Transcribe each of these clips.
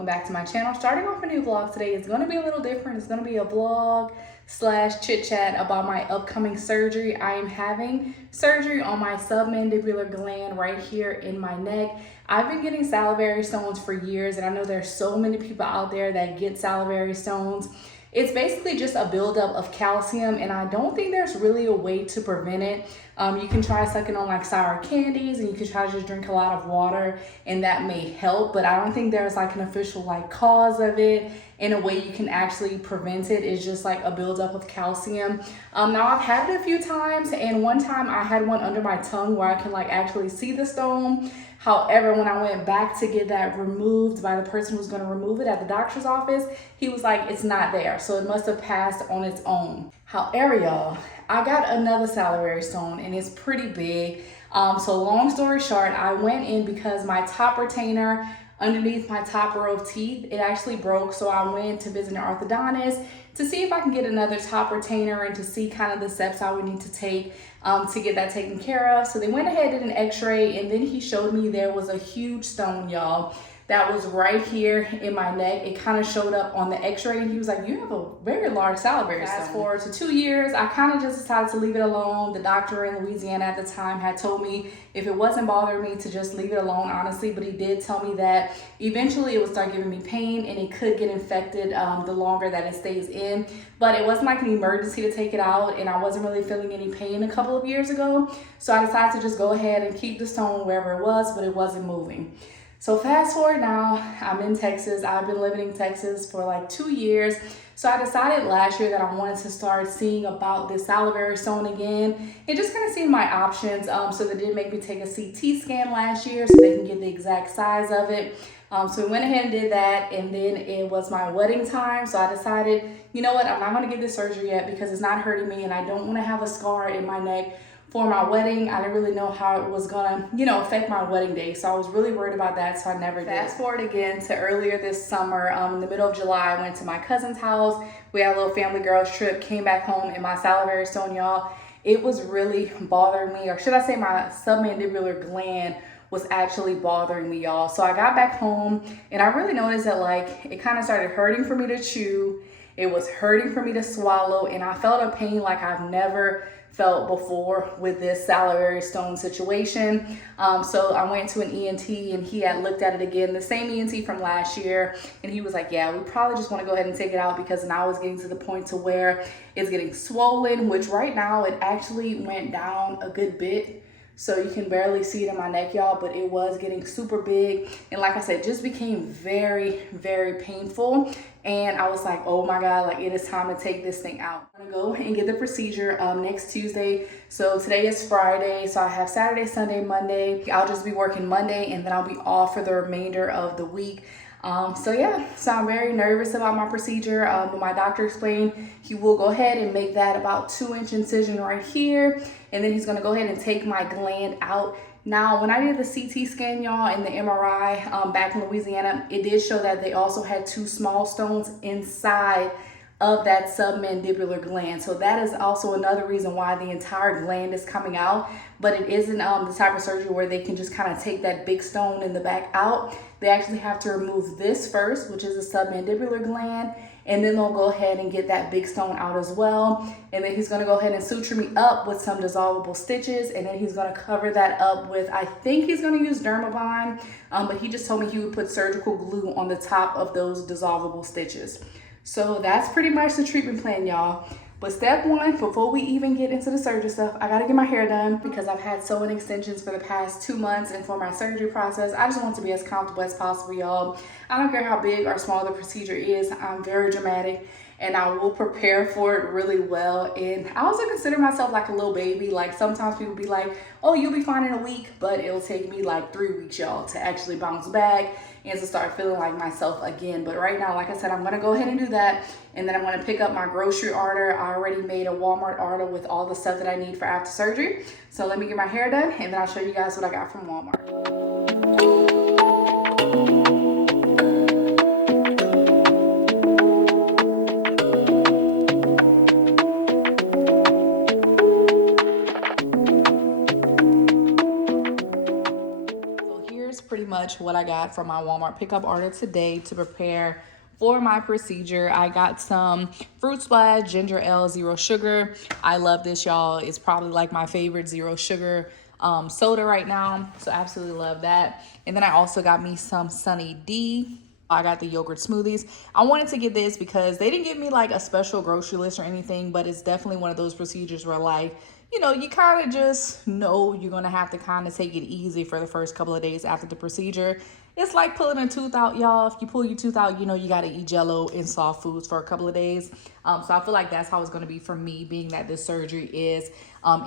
welcome back to my channel. Starting off a new vlog today. It's going to be a little different. It's going to be a vlog / chit chat about my upcoming surgery. I am having surgery on my submandibular gland right here in my neck. I've been getting salivary stones for years, and I know there's so many people out there that get salivary stones. It's basically just a buildup of calcium, and I don't think there's really a way to prevent it. You can try sucking on like sour candies, and you can try to just drink a lot of water, and that may help, but I don't think there's like an official like cause of it in a way you can actually prevent it. It's just like a buildup of calcium. Now I've had it a few times, and one time I had one under my tongue where I can like actually see the stone. However, when I went back to get that removed by the person who's going to remove it at the doctor's office, he was like, it's not there. So it must have passed on its own. However, y'all, I got another salivary stone, and it's pretty big. So long story short, I went in because my top retainer underneath my top row of teeth, it actually broke. So I went to visit an orthodontist to see if I can get another top retainer and to see kind of the steps I would need to take to get that taken care of. So they went ahead and did an x-ray, and then he showed me there was a huge stone, y'all, that was right here in my neck. It kind of showed up on the x-ray, and he was like, you have a very large salivary stone. Fast forward to 2 years, I kind of just decided to leave it alone. The doctor in Louisiana at the time had told me if it wasn't bothering me to just leave it alone, honestly, but he did tell me that eventually it would start giving me pain, and it could get infected the longer that it stays in. But it wasn't like an emergency to take it out, and I wasn't really feeling any pain a couple of years ago. So I decided to just go ahead and keep the stone wherever it was, but it wasn't moving. So fast forward now, I'm in Texas. I've been living in Texas for like 2 years. So I decided last year that I wanted to start seeing about this salivary stone again and just kind of seeing my options. So they did make me take a CT scan last year so they can get the exact size of it. So we went ahead and did that, and then it was my wedding time. So I decided, you know what, I'm not gonna get this surgery yet because it's not hurting me, and I don't wanna have a scar in my neck for my wedding. I didn't really know how it was gonna, affect my wedding day. So I was really worried about that, so I never did. Fast forward again to earlier this summer, in the middle of July, I went to my cousin's house. We had a little family girls trip, came back home, and my salivary stone, y'all, it was really bothering me, or should I say my submandibular gland was actually bothering me, y'all. So I got back home, and I really noticed that like it kind of started hurting for me to chew. It was hurting for me to swallow, and I felt a pain like I've never felt before with this salivary stone situation. So I went to an ENT, and he had looked at it again, the same ENT from last year, and he was like, yeah, we probably just want to go ahead and take it out because now it's getting to the point to where it's getting swollen, which right now it actually went down a good bit. So you can barely see it in my neck, y'all, but it was getting super big. And like I said, just became very, very painful. And I was like, oh my God, like it is time to take this thing out. I'm gonna go and get the procedure next Tuesday. So today is Friday. So I have Saturday, Sunday, Monday. I'll just be working Monday, and then I'll be off for the remainder of the week. So yeah, so I'm very nervous about my procedure, but my doctor explained he will go ahead and make that about 2-inch incision right here, and then he's gonna go ahead and take my gland out. Now, when I did the CT scan, y'all, and the MRI back in Louisiana, it did show that they also had 2 small stones inside of that submandibular gland. So that is also another reason why the entire gland is coming out, but it isn't the type of surgery where they can just kind of take that big stone in the back out. They actually have to remove this first, which is the submandibular gland, and then they'll go ahead and get that big stone out as well. And then he's gonna go ahead and suture me up with some dissolvable stitches, and then he's gonna cover that up with, I think he's gonna use Dermaban, but he just told me he would put surgical glue on the top of those dissolvable stitches. So that's pretty much the treatment plan, y'all. But step one, before we even get into the surgery stuff, I gotta get my hair done because I've had sewing extensions for the past 2 months, and for my surgery process, I just want to be as comfortable as possible, y'all. I don't care how big or small the procedure is. I'm very dramatic, and I will prepare for it really well. And I also consider myself like a little baby. Like sometimes people be like, oh, you'll be fine in a week, but it'll take me like 3 weeks, y'all, to actually bounce back and to start feeling like myself again. But right now, like I said, I'm gonna go ahead and do that, and then I'm gonna pick up my grocery order. I already made a Walmart order with all the stuff that I need for after surgery. So let me get my hair done, and then I'll show you guys what I got from Walmart. pretty much what I got from my Walmart pickup order today to prepare for my procedure. I got some Fruit Splash Ginger Ale Zero Sugar. I love this, y'all. It's probably like my favorite zero sugar soda right now. So absolutely love that. And then I also got me some Sunny D. I got the yogurt smoothies. I wanted to get this because they didn't give me like a special grocery list or anything, but it's definitely one of those procedures where like, you know, you kind of just know you're going to have to kind of take it easy for the first couple of days after the procedure. It's like pulling a tooth out, y'all. If you pull your tooth out, you know you got to eat Jello and soft foods for a couple of days. So I feel like that's how it's going to be for me, being that this surgery is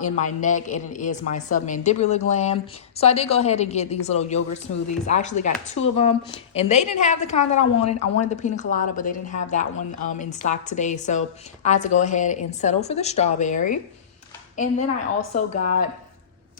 in my neck and it is my submandibular gland. So I did go ahead and get these little yogurt smoothies. I actually got 2 of them, and they didn't have the kind that I wanted. I wanted the pina colada, but they didn't have that one in stock today. So I had to go ahead and settle for the strawberry. And then I also got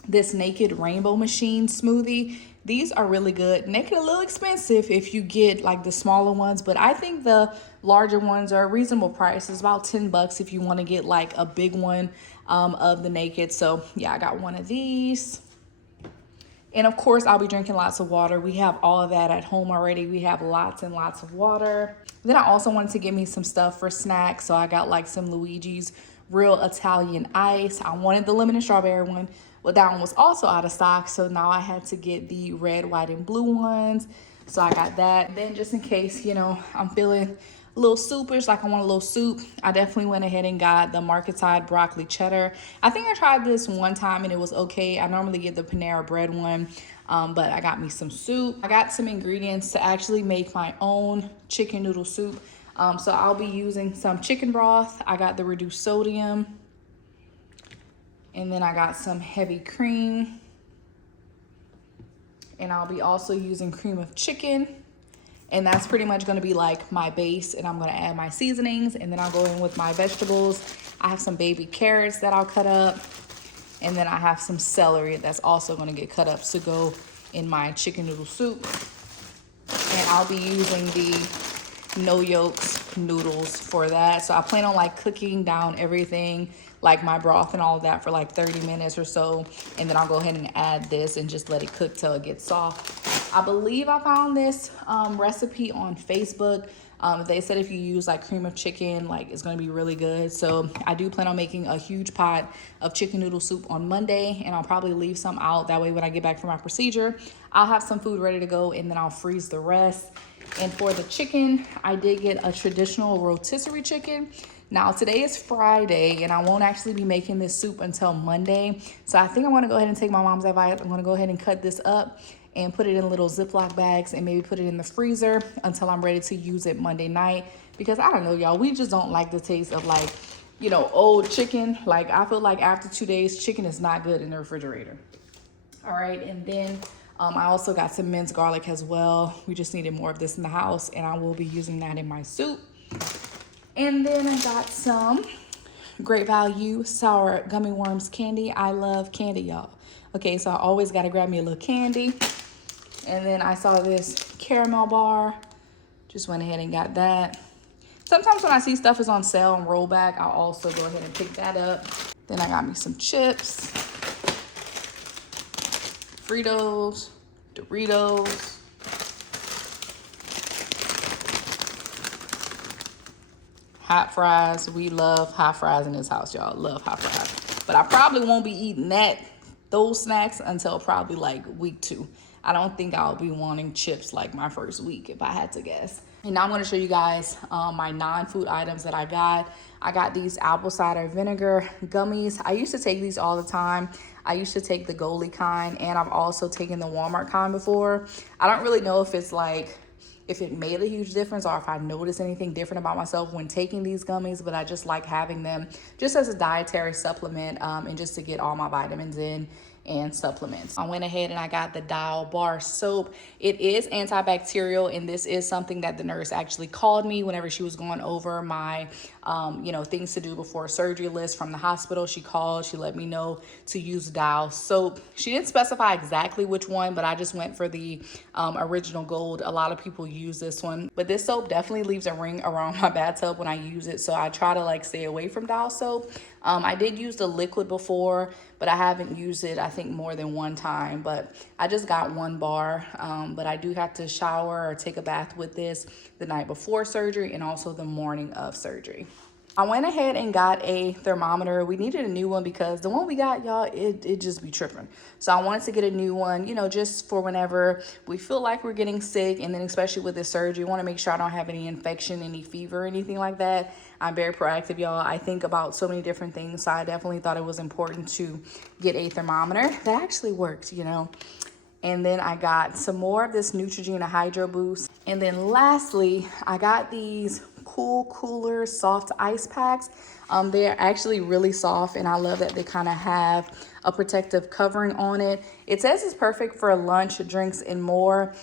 this Naked Rainbow Machine smoothie. These are really good. And they get a little expensive if you get like the smaller ones, but I think the larger ones are a reasonable price. It's about 10 bucks if you want to get like a big one of the Naked. So yeah, I got one of these. And of course, I'll be drinking lots of water. We have all of that at home already. We have lots and lots of water. Then I also wanted to get me some stuff for snacks. So I got like some Luigi's Real Italian Ice. I wanted the lemon and strawberry one, but that one was also out of stock. So now I had to get the red, white, and blue ones. So I got that. Then just in case, you know, I'm feeling a little soupish, like I want a little soup, I definitely went ahead and got the Market Side broccoli cheddar. I think I tried this one time and it was okay. I normally get the Panera bread one, but I got me some soup. I got some ingredients to actually make my own chicken noodle soup. So I'll be using some chicken broth. I got the reduced sodium. And then I got some heavy cream. And I'll be also using cream of chicken. And that's pretty much gonna be like my base. And I'm gonna add my seasonings. And then I'll go in with my vegetables. I have some baby carrots that I'll cut up. And then I have some celery that's also gonna get cut up to go in my chicken noodle soup. And I'll be using the no yolks noodles for that. So I plan on like cooking down everything, like my broth and all of that, for like 30 minutes or so. And then I'll go ahead and add this and just let it cook till it gets soft. I believe I found this recipe on Facebook. They said if you use like cream of chicken, like it's gonna be really good. So I do plan on making a huge pot of chicken noodle soup on Monday, and I'll probably leave some out. That way when I get back from my procedure, I'll have some food ready to go, and then I'll freeze the rest. And for the chicken, I did get a traditional rotisserie chicken. Now today is Friday and I won't actually be making this soup until Monday. So I think I'm gonna go ahead and take my mom's advice. I'm gonna go ahead and cut this up and put it in little Ziploc bags and maybe put it in the freezer until I'm ready to use it Monday night. Because I don't know, y'all, we just don't like the taste of like, you know, old chicken. Like I feel like after 2 days, chicken is not good in the refrigerator. All right, and then I also got some minced garlic as well. We just needed more of this in the house, and I will be using that in my soup. And then I got some Great Value sour gummy worms candy. I love candy, y'all. Okay, so I always got to grab me a little candy. And then I saw this caramel bar. Just went ahead and got that. Sometimes when I see stuff is on sale and rollback, I'll also go ahead and pick that up. Then I got me some chips, Fritos, Doritos, hot fries. We love hot fries in this house, y'all. Love hot fries. But I probably won't be eating those snacks until probably like week 2. I don't think I'll be wanting chips like my first week if I had to guess. And now I'm going to show you guys my non-food items that I got. I got these apple cider vinegar gummies. I used to take these all the time. I used to take the Goalie kind, and I've also taken the Walmart kind before. I don't really know if it's like, if it made a huge difference or if I noticed anything different about myself when taking these gummies, but I just like having them just as a dietary supplement and just to get all my vitamins in and supplements. I went ahead and I got the Dial Bar soap. It is antibacterial, and this is something that the nurse actually called me whenever she was going over my you know, things to do before surgery list from the hospital. She called, she let me know to use Dial soap. She didn't specify exactly which one, but I just went for the original gold. A lot of people use this one, but this soap definitely leaves a ring around my bathtub when I use it, so I try to like stay away from Dial soap. I did use the liquid before, but but I haven't used it, I think, more than one time. But I just got 1 bar, but I do have to shower or take a bath with this the night before surgery and also the morning of surgery. I went ahead and got a thermometer. We needed a new one because the one we got, y'all, it just be tripping. So I wanted to get a new one, you know, just for whenever we feel like we're getting sick. And then especially with this surgery, I want to make sure I don't have any infection, any fever, anything like that. I'm very proactive, y'all. I think about so many different things. So I definitely thought it was important to get a thermometer. That actually works, you know. And then I got some more of this Neutrogena Hydro Boost. And then lastly, I got these cooler soft ice packs. They're actually really soft, and I love that they kind of have a protective covering on it. It says it's perfect for lunch, drinks, and more.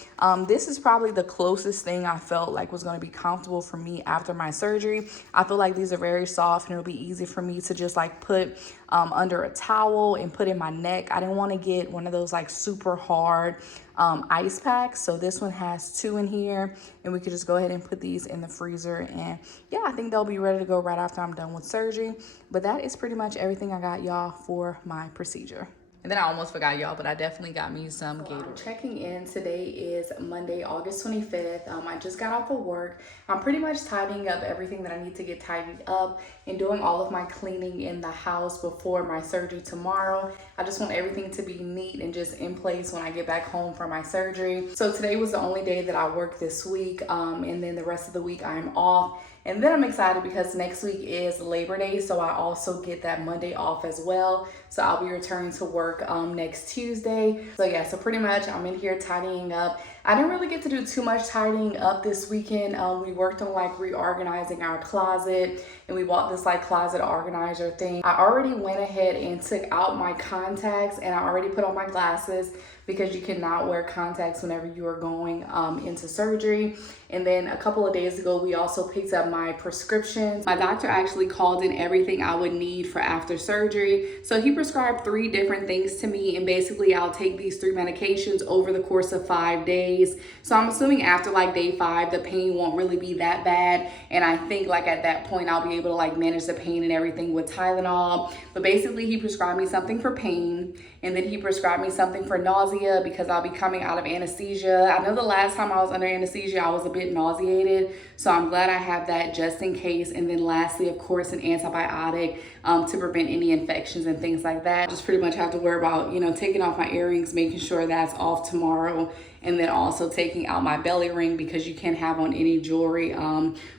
This is probably the closest thing I felt like was going to be comfortable for me after my surgery. I feel like these are very soft, and it'll be easy for me to just like put under a towel and put in my neck. I didn't want to get one of those like super hard ice packs. So this one has 2 in here, and we could just go ahead and put these in the freezer. And yeah, I think they'll be ready to go right after I'm done with surgery. But that is pretty much everything I got, y'all, for my procedure. And then I almost forgot, y'all, but I definitely got me some Gatorade. Checking in. Today is Monday, August 25th. I just got off of work. I'm pretty much tidying up everything that I need to get tidied up and doing all of my cleaning in the house before my surgery tomorrow. I just want everything to be neat and just in place when I get back home from my surgery. So today was the only day that I worked this week, and then the rest of the week I'm off. And then I'm excited because next week is Labor Day, so I also get that Monday off as well. So I'll be returning to work next Tuesday. So yeah, so pretty much I'm in here tidying up. I didn't really get to do too much tidying up this weekend. We worked on like reorganizing our closet, and we bought this like closet organizer thing. I already went ahead and took out my contacts, and I already put on my glasses because you cannot wear contacts whenever you are going into surgery. And then a couple of days ago, we also picked up my prescriptions. My doctor actually called in everything I would need for after surgery. So he prescribed 3 different things to me, and basically I'll take these 3 medications over the course of 5 days. So I'm assuming after like day 5, the pain won't really be that bad. And I think like at that point, I'll be able to like manage the pain and everything with Tylenol. But basically he prescribed me something for pain, and then he prescribed me something for nausea because I'll be coming out of anesthesia. I know the last time I was under anesthesia, I was a bit nauseated. So I'm glad I have that just in case. And then lastly, of course, an antibiotic to prevent any infections and things like that. Just pretty much have to worry about, you know, taking off my earrings, making sure that's off tomorrow. And then also taking out my belly ring because you can't have on any jewelry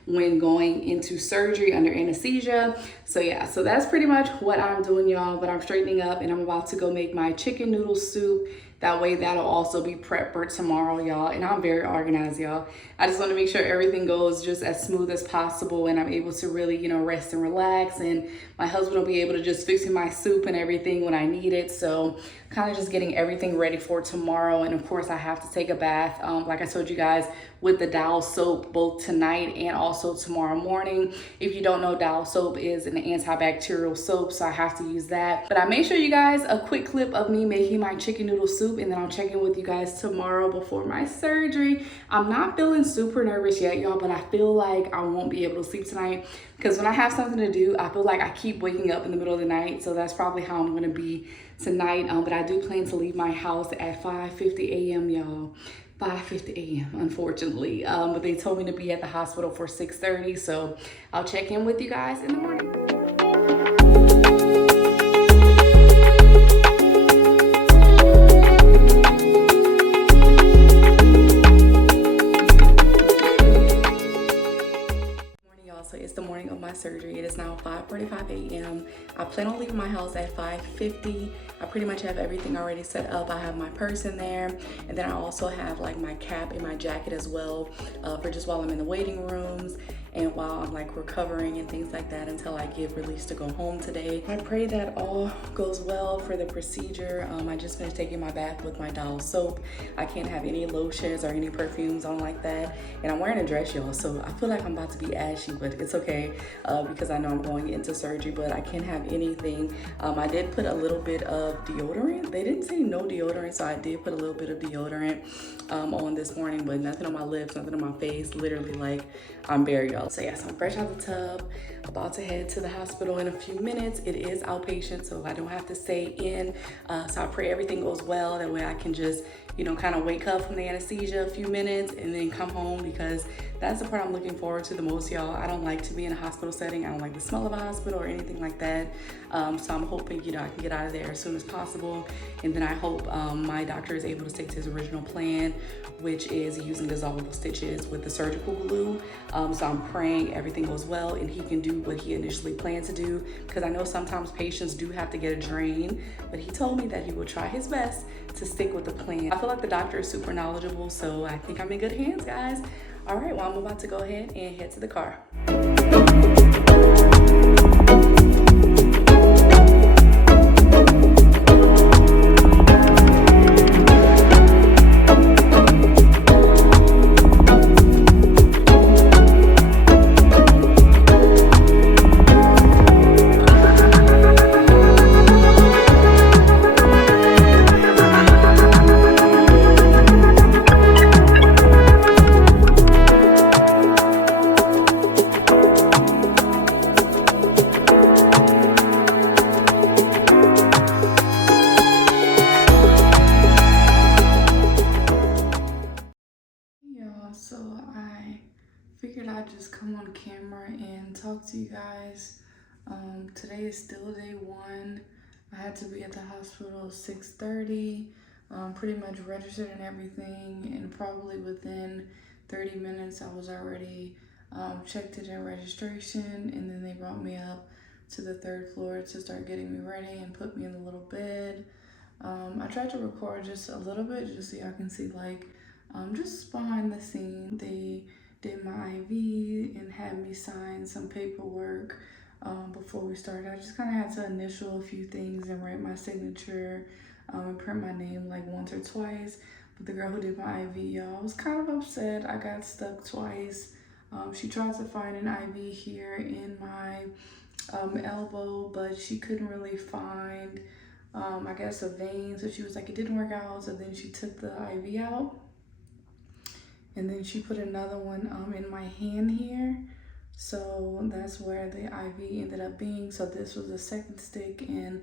when going into surgery under anesthesia. So yeah, so that's pretty much what I'm doing, y'all. But I'm straightening up, and I'm about to go make my chicken noodle soup. That way that'll also be prepped for tomorrow, y'all. And I'm very organized, y'all. I just want to make sure everything goes just as smooth as possible, and I'm able to really, you know, rest and relax. And my husband will be able to just fix me my soup and everything when I need it. So kind of just getting everything ready for tomorrow. And of course I have to take a bath, like I told you guys, with the Dial soap both tonight and also tomorrow morning. If you don't know, Dial soap is an antibacterial soap, so I have to use that. But I made sure you guys a quick clip of me making my chicken noodle soup, and then I'll check in with you guys tomorrow before my surgery. I'm not feeling super nervous yet, y'all, but I feel like I won't be able to sleep tonight because when I have something to do, I feel like I keep waking up in the middle of the night. So that's probably how I'm gonna be tonight. But I do plan to leave my house at 5:50 a.m., y'all. 5:50 a.m. unfortunately. But they told me to be at the hospital for 6:30. So I'll check in with you guys in the morning. So it's the morning of my surgery. It is now 5:45 a.m. I plan on leaving my house at 5:50. I pretty much have everything already set up. I have my purse in there, and then I also have like my cap and my jacket as well for just while I'm in the waiting rooms and while I'm like recovering and things like that until I get released to go home today. I pray that all goes well for the procedure. I just finished taking my bath with my Dial soap. I can't have any lotions or any perfumes on like that, and I'm wearing a dress, y'all, so I feel like I'm about to be ashy, but it's okay because I know I'm going into surgery. But I can't have anything. I did put a little bit of deodorant. They didn't say no deodorant, so I did put a little bit of deodorant on this morning, but nothing on my lips, nothing on my face. Literally, like, I'm bare, y'all. y'all. So yes, I'm fresh out of the tub, about to head to the hospital in a few minutes. It is outpatient, so I don't have to stay in. So I pray everything goes well. That way I can just, you know, kind of wake up from the anesthesia a few minutes and then come home, because that's the part I'm looking forward to the most, y'all. I don't like to be in a hospital setting. I don't like the smell of a hospital or anything like that. So I'm hoping, you know, I can get out of there as soon as possible. And then I hope my doctor is able to stick to his original plan, which is using dissolvable stitches with the surgical glue. So I'm praying everything goes well and he can do what he initially planned to do, because I know sometimes patients do have to get a drain, but he told me that he will try his best to stick with the plan. I feel like the doctor is super knowledgeable, so I think I'm in good hands, guys. All right, well, I'm about to go ahead and head to the car. So I figured I'd just come on camera and talk to you guys. Today is still day one. I had to be at the hospital 6:30, pretty much registered and everything, and probably within 30 minutes I was already checked in registration, and then they brought me up to the 3rd floor to start getting me ready and put me in the little bed. I tried to record just a little bit just so y'all can see, like, just behind the scene. They did my IV and had me sign some paperwork before we started. I just kind of had to initial a few things and write my signature and print my name like once or twice. But the girl who did my IV, y'all, was kind of upset. I got stuck twice. She tried to find an IV here in my elbow, but she couldn't really find, I guess, a vein. So she was like, it didn't work out. So then she took the IV out. And then she put another one in my hand here. So that's where the IV ended up being. So this was the 2nd stick, and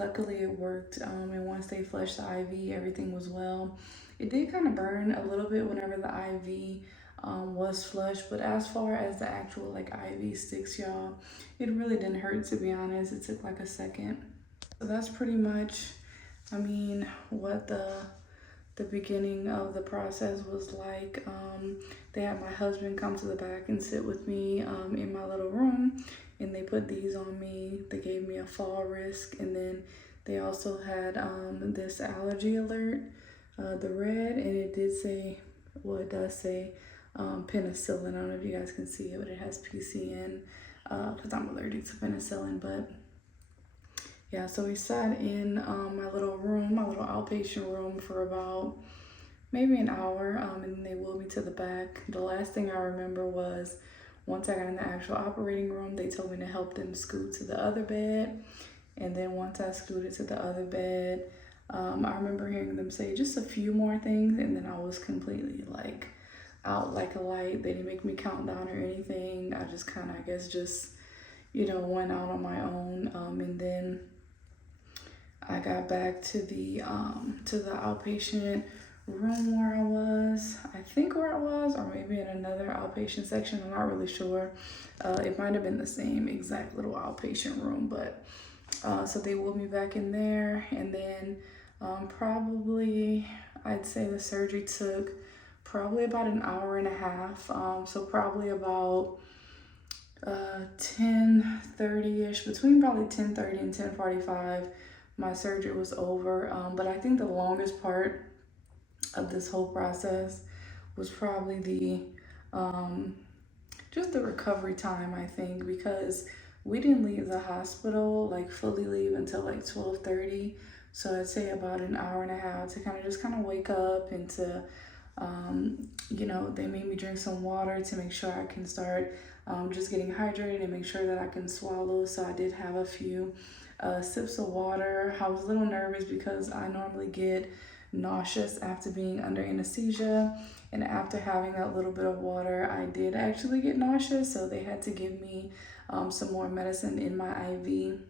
luckily it worked. And once they flushed the IV, everything was well. It did kind of burn a little bit whenever the IV was flushed, but as far as the actual like IV sticks, y'all, it really didn't hurt, to be honest. It took like a second. So that's pretty much, I mean, what the beginning of the process was like. They had my husband come to the back and sit with me in my little room, and they put these on me. They gave me a fall risk, and then they also had this allergy alert, the red, and it did say, well, it does say penicillin. I don't know if you guys can see it, but it has PCN because I'm allergic to penicillin. But yeah, so we sat in my little room, my little outpatient room, for about maybe an hour, and then they wheeled me to the back. The last thing I remember was once I got in the actual operating room, they told me to help them scoot to the other bed. And then once I scooted to the other bed, I remember hearing them say just a few more things, and then I was completely like out like a light. They didn't make me count down or anything. I just kind of, I guess, just, you know, went out on my own. And then I got back to the outpatient room where I was, I think where I was, or maybe in another outpatient section. I'm not really sure. It might have been the same exact little outpatient room, but so they wheeled me back in there, and then probably, I'd say the surgery took probably about an hour and a half. So probably about 10:30ish, between probably 10:30 and 10:45, my surgery was over. But I think the longest part of this whole process was probably the just the recovery time, I think, because we didn't leave the hospital, like fully leave, until like 12:30. So I'd say about an hour and a half to kind of wake up, and to you know, they made me drink some water to make sure I can start just getting hydrated and make sure that I can swallow. So I did have a few sips of water. I was a little nervous because I normally get nauseous after being under anesthesia. And after having that little bit of water, I did actually get nauseous. So they had to give me some more medicine in my IV.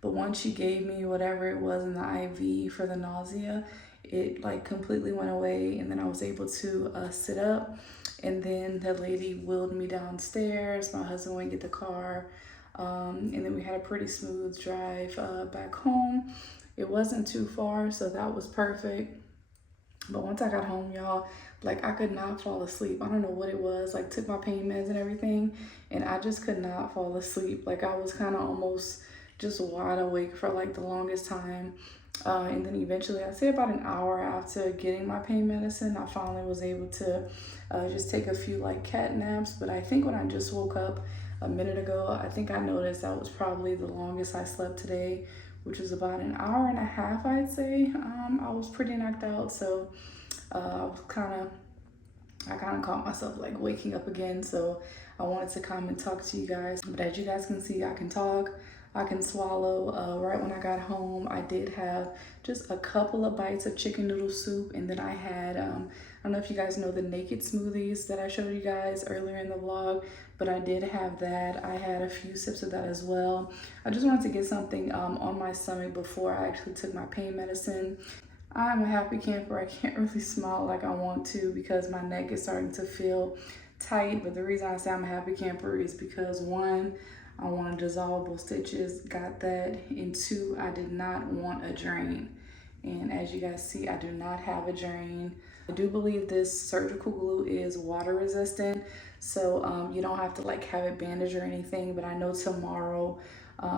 But once she gave me whatever it was in the IV for the nausea, it like completely went away. And then I was able to sit up. And then the lady wheeled me downstairs. My husband went to get the car. And then we had a pretty smooth drive back home. It wasn't too far, so that was perfect. But once I got home, y'all, like I could not fall asleep. I don't know what it was, like took my pain meds and everything, and I just could not fall asleep. Like I was kind of almost just wide awake for like the longest time. And then eventually, I'd say about an hour after getting my pain medicine, I finally was able to just take a few like cat naps. But I think when I just woke up a minute ago, I think I noticed that was probably the longest I slept today, which was about an hour and a half, I'd say. I was pretty knocked out, so I kind of caught myself like waking up again. So I wanted to come and talk to you guys. But as you guys can see, I can talk, I can swallow. Right when I got home, I did have just a couple of bites of chicken noodle soup, and then I had I don't know if you guys know the naked smoothies that I showed you guys earlier in the vlog, but I did have that. I had a few sips of that as well. I just wanted to get something on my stomach before I actually took my pain medicine. I'm a happy camper. I can't really smile like I want to because my neck is starting to feel tight. But the reason I say I'm a happy camper is because one, I wanted dissolvable stitches, got that, and two, I did not want a drain. And as you guys see, I do not have a drain. I do believe this surgical glue is water resistant, so you don't have to like have it bandaged or anything. But I know tomorrow,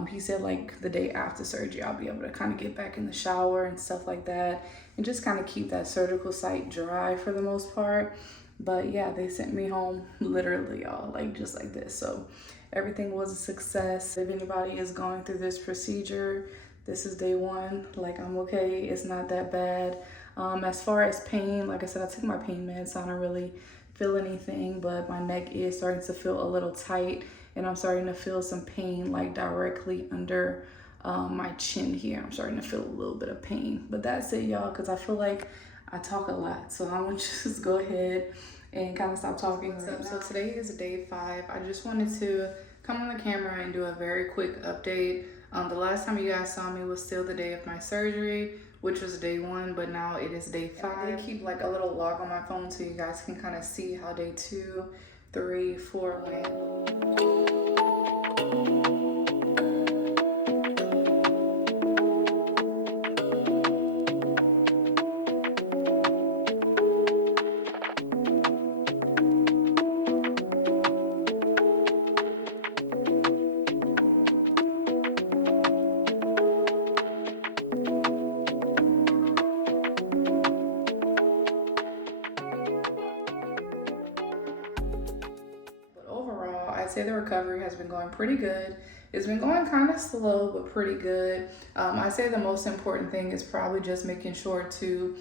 he said like the day after surgery, I'll be able to kind of get back in the shower and stuff like that, and just kind of keep that surgical site dry for the most part. But yeah, they sent me home literally, y'all, like just like this. So everything was a success. If anybody is going through this procedure, this is day one. Like I'm okay, it's not that bad. As far as pain, like I said, I took my pain meds, so I don't really feel anything, but my neck is starting to feel a little tight, and I'm starting to feel some pain like directly under my chin here. I'm starting to feel a little bit of pain, but that's it, y'all, because I feel like I talk a lot, so I'm gonna just go ahead and kind of stop talking. So today is day 5. I just wanted to come on the camera and do a very quick update. The last time you guys saw me was still the day of my surgery, which was day 1, but now it is day 5. I did keep like a little log on my phone so you guys can kind of see how day 2, 3, 4 went. I'd say the recovery has been going pretty good. It's been going kind of slow, but pretty good. I'd say the most important thing is probably just making sure to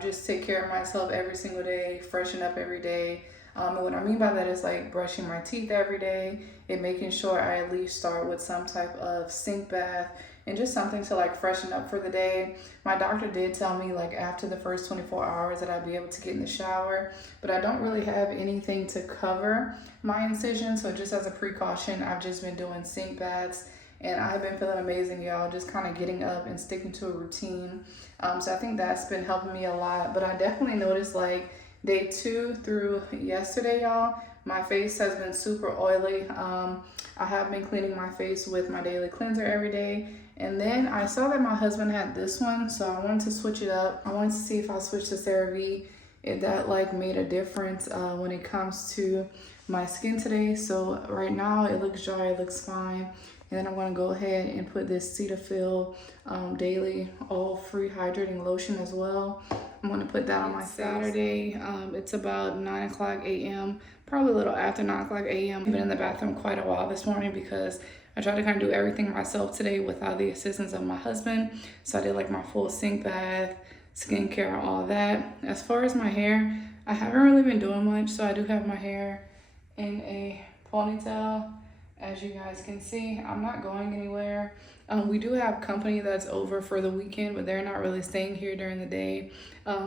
just take care of myself every single day, freshen up every day. And what I mean by that is like brushing my teeth every day and making sure I at least start with some type of sink bath and just something to like freshen up for the day. My doctor did tell me like after the first 24 hours that I'd be able to get in the shower, but I don't really have anything to cover my incision. So just as a precaution, I've just been doing sink baths, and I've been feeling amazing, y'all, just kind of getting up and sticking to a routine. So I think that's been helping me a lot, but I definitely noticed like day 2 through yesterday, y'all, my face has been super oily. I have been cleaning my face with my daily cleanser every day. And then I saw that my husband had this one, so I wanted to switch it up. I wanted to see if I switched to CeraVe, if that like made a difference when it comes to my skin today. So right now it looks dry, it looks fine. And then I'm gonna go ahead and put this Cetaphil Daily All Free Hydrating Lotion as well. I'm gonna put that on my Saturday. It's about 9 o'clock a.m., probably a little after 9 o'clock a.m. I've been in the bathroom quite a while this morning because I tried to kind of do everything myself today without the assistance of my husband. So I did like my full sink bath, skincare, all that. As far as my hair, I haven't really been doing much. So I do have my hair in a ponytail. As you guys can see, I'm not going anywhere. We do have company that's over for the weekend, but they're not really staying here during the day.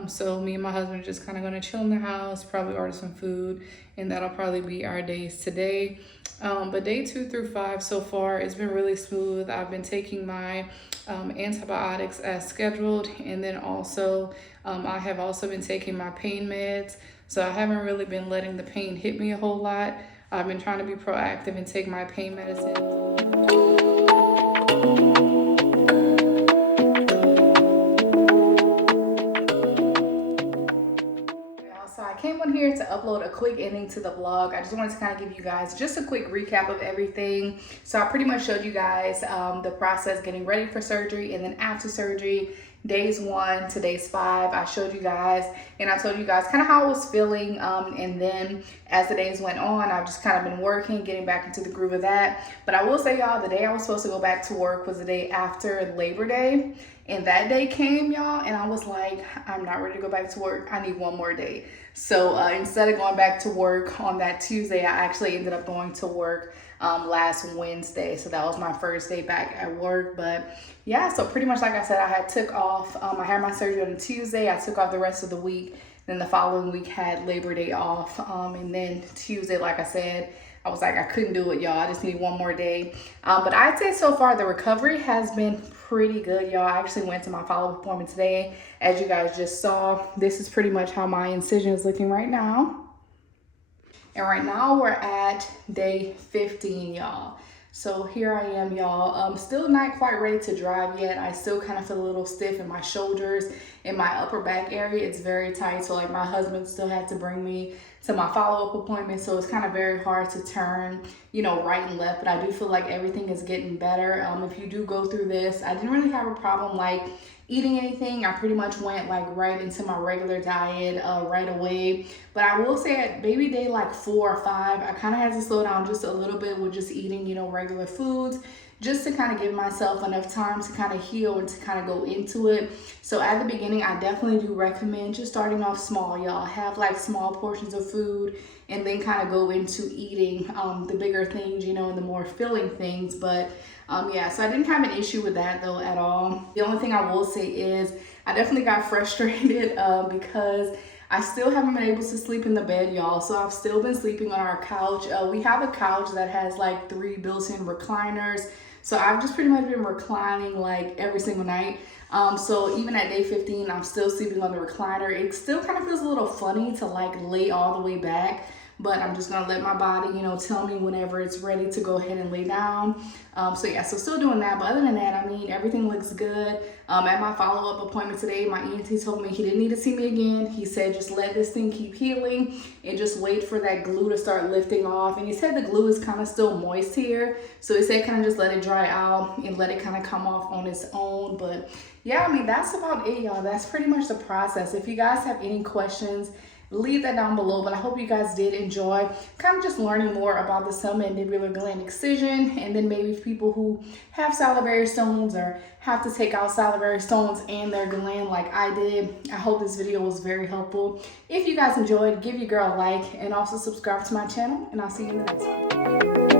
So me and my husband are just kind of going to chill in the house, probably order some food, and that'll probably be our days today. But day 2 through 5 so far, it's been really smooth. I've been taking my antibiotics as scheduled, and then also I have also been taking my pain meds. So I haven't really been letting the pain hit me a whole lot. I've been trying to be proactive and take my pain medicine. So I came on here to upload a quick ending to the vlog. I just wanted to kind of give you guys just a quick recap of everything. So I pretty much showed you guys the process getting ready for surgery, and then after surgery, days 1 to days 5, I showed you guys, and I told you guys kind of how I was feeling, and then as the days went on, I've just kind of been working, getting back into the groove of that. But I will say, y'all, the day I was supposed to go back to work was the day after Labor Day, and that day came, y'all, and I was like, I'm not ready to go back to work. I need one more day. So instead of going back to work on that Tuesday, I actually ended up going to work last Wednesday. So that was my first day back at work. But yeah, so pretty much like I said, I had took off. I had my surgery on a Tuesday. I took off the rest of the week. Then the following week had Labor Day off. And then Tuesday, like I said, I was like, I couldn't do it, y'all. I just need one more day. But I'd say so far the recovery has been pretty good, y'all. I actually went to my follow-up appointment today. As you guys just saw, this is pretty much how my incision is looking right now. And right now we're at day 15, y'all. So here I am, y'all. Still not quite ready to drive yet. I still kind of feel a little stiff in my shoulders, in my upper back area. It's very tight. So like my husband still had to bring me to my follow-up appointment. So it's kind of very hard to turn, you know, right and left. But I do feel like everything is getting better. If you do go through this, I didn't really have a problem like eating anything. I pretty much went like right into my regular diet right away. But I will say at maybe day like 4 or 5, I kind of had to slow down just a little bit with just eating, you know, regular foods, just to kind of give myself enough time to kind of heal and to kind of go into it. So at the beginning, I definitely do recommend just starting off small, y'all. Have like small portions of food and then kind of go into eating the bigger things, you know, and the more filling things. But yeah, so I didn't have an issue with that though at all. The only thing I will say is I definitely got frustrated because I still haven't been able to sleep in the bed, y'all. So I've still been sleeping on our couch. We have a couch that has like 3 built-in recliners. So I've just pretty much been reclining like every single night. So even at day 15, I'm still sleeping on the recliner. It still kind of feels a little funny to like lay all the way back, but I'm just gonna let my body, you know, tell me whenever it's ready to go ahead and lay down. So yeah, so still doing that. But other than that, I mean, everything looks good. At my follow-up appointment today, my ENT told me he didn't need to see me again. He said, just let this thing keep healing and just wait for that glue to start lifting off. And he said the glue is kind of still moist here. So he said kind of just let it dry out and let it kind of come off on its own. But yeah, I mean, that's about it, y'all. That's pretty much the process. If you guys have any questions, leave that down below. But I hope you guys did enjoy kind of just learning more about the submandibular gland excision, and then maybe people who have salivary stones or have to take out salivary stones and their gland like I did. I hope this video was very helpful. If you guys enjoyed, give your girl a like and also subscribe to my channel, and I'll see you in the next one.